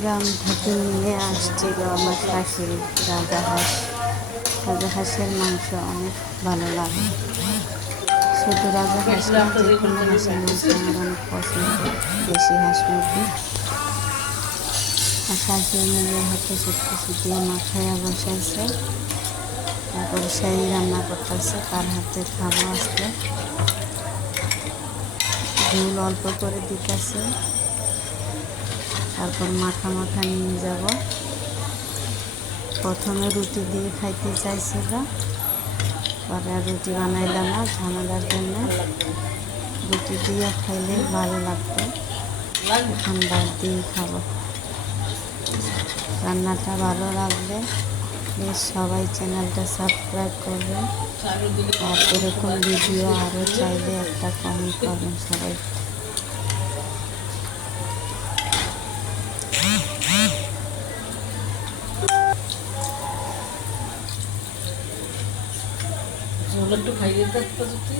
গ্রাম থেকে নিয়ে আসছিল আমার শাশুড়ি রাজাহাঁস। রাজাহাঁসের মাংস অনেক ভালো লাগে। শুধু রাজাহাঁস না, যে কোনো হাঁসের মাংস আমার অনেক পছন্দ, দেশি হাঁস মুরগি। আর শাশুড়ি নিজের হাতে সবকিছু দিয়ে মাখাইয়া বসাইছে, তারপরে সেই রান্না করতেছে, তার হাতে খাবো আজকে। ঝোল অল্প করে দিতেছে, তারপর মাখা মাখা নিয়ে যাব। প্রথমে রুটি দিয়ে খাইতে চাইছিল, পরে আর রুটি বানাইলাম না ঝামেলার জন্য। রুটি দিয়ে খাইলে ভালো লাগতো, এখন ভাত দিয়ে খাবো। রান্নাটা ভালো লাগলে প্লিজ সবাই চ্যানেলটা সাবস্ক্রাইব করবেন, আর এরকম ভিডিও আরও চাইলে একটা কমেন্ট করবেন সবাই। একটু খাইয়ে দেখতো যদি